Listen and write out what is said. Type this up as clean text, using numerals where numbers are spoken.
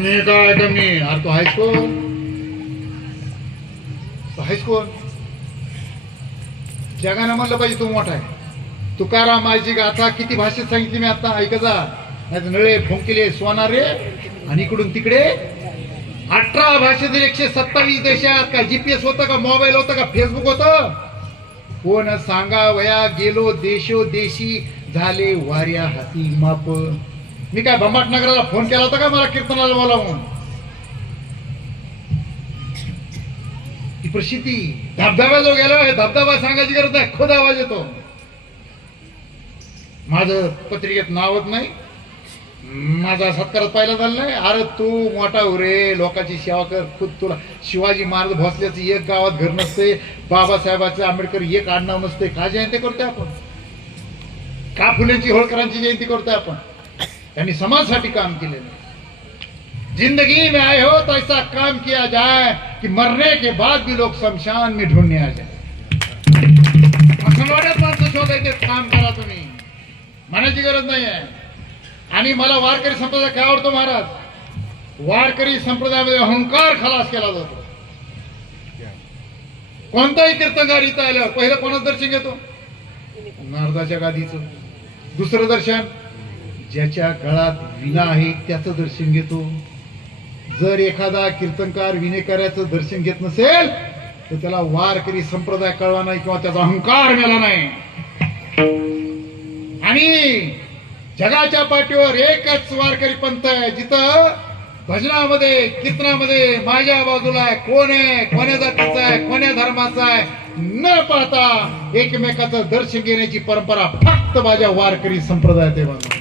मी काय कमी अरे तू आहेस कोण? तू आहेस कोण? जगानं म्हणलं पाहिजे तू मोठा आहे. तुकाराम माझी गाथा किती भाषेत सांगितली मी आता ऐकायचा. नाही नळे फुंकिले सोनारे आणि इकडून तिकडे 18 भाषेतील 127 देशात. का जीपीएस होतं का मोबाईल होतं का फेसबुक होतं? कोण सांगा वया गेलो देशो देशी झाले वाऱ्या हाती माप. मी काय भंबाट नगराला फोन केला होता का मला कीर्तनाला बोलावून? ती प्रसिद्धी धबधब्याजवळ गेलो हे धबधबा सांगायची गरज नाही. खुद आवाज येतो. माझं पत्रिकेत नावच नाही. माझा सत्कार पाहिला झाला नाही. अरे तू मोठा हो रे लोकांची सेवा कर. खुद तुला शिवाजी महाराज भोसल्याचं एक गावात घर नसते. बाबासाहेबाचं आंबेडकर एक आडनाव नसते. का जयंती करतोय आपण? का फुलेंची होळकरांची जयंती करतोय आपण? त्यांनी समाजासाठी काम केलेलं. जिंदगी में आए हो तो ऐसा काम किया जाए कि मरने के बाद भी लोग शमशान में ढूंढने आ जाए. मसलवाड्यात माणसं शोधायचे काम करा तुम्ही. म्हणायची गरज नाही आहे. आणि मला वारकरी संप्रदाय काय आवडतो महाराज? वारकरी संप्रदायामध्ये अहंकार खलास केला जातो. कोणताही कीर्तनकार इथं आल्यावर पहिलं कोणाचं दर्शन घेतो? नारदाच्या गादीचं. दुसरं दर्शन ज्याच्या गळात विणा आहे त्याचं दर्शन घेतो. जर एखादा कीर्तनकार विणेकऱ्याचं दर्शन घेत नसेल तर त्याला वारकरी संप्रदाय कळवा नाही किंवा त्याचा अहंकार मिळाला नाही. आणि जगाच्या पाठीवर एकच वारकरी पंथ आहे जिथं भजनामध्ये कीर्तनामध्ये माझ्या बाजूला आहे कोण आहे, कोण्या जातीचा आहे, कोण्या धर्माचा आहे न पाहता एकमेकाचं दर्शन घेण्याची परंपरा फक्त माझ्या वारकरी संप्रदायात आहे.